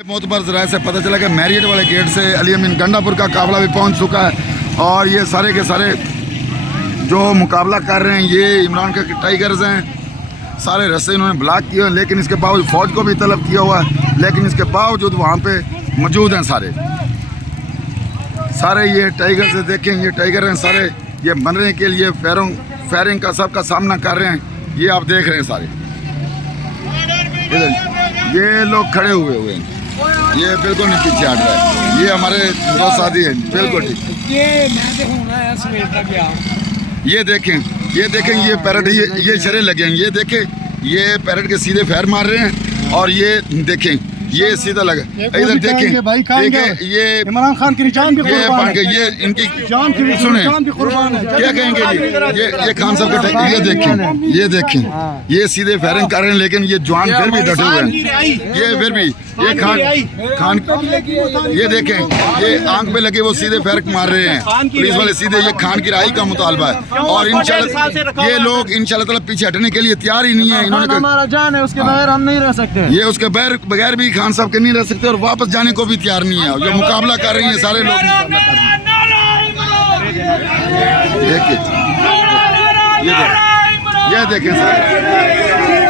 मोतबर ज़राए से पता चला कि मैरियट वाले गेट से अली अमीन गंडापुर का काफिला भी पहुंच चुका है और ये सारे के सारे जो मुकाबला कर रहे हैं ये इमरान के टाइगर्स हैं। सारे रस्ते इन्होंने ब्लॉक किए हैं, लेकिन इसके बावजूद फ़ौज को भी तलब किया हुआ है, लेकिन इसके बावजूद वहाँ पे मौजूद हैं सारे ये टाइगर से देखें, ये टाइगर हैं सारे, ये मरने के लिए फायरिंग का सबका सामना कर रहे हैं। ये आप देख रहे हैं सारे ये लोग खड़े हुए हैं, ये बिल्कुल नहीं पीछे हट रहा है। ये हमारे दो साथी हैं, बिल्कुल ठीक। ये देखें ये पैरेट, ये शरे लगे हैं, ये देखें ये पैरेट के सीधे फैर मार रहे हैं और ये देखें ये सीधा लगा। इधर देखें ये इमरान खान की जान भी कुर्बान है, ये इनकी जान की सुने जान भी कुर्बान है। क्या कहेंगे ये खान साहब का ये देखें ये सीधे फायरिंग कर रहे हैं, लेकिन ये जवान फिर भी डटे हुए हैं। ये फिर भी ये खान ये देखें ये आंख पे लगे वो सीधे फायर मार रहे हैं पुलिस वाले सीधे। ये खान की राही का मुतालबा है और इंशाल्लाह ये लोग इंशाल्लाह पीछे हटने के लिए तैयार ही नहीं है। इन्होंने हमारा जान है, उसके बगैर हम नहीं रह सकते। ये उसके बगैर भी खान साहब के नहीं रह सकते और वापस जाने को भी तैयार नहीं है। जो मुकाबला कर रही है सारे लोग ये देखें सर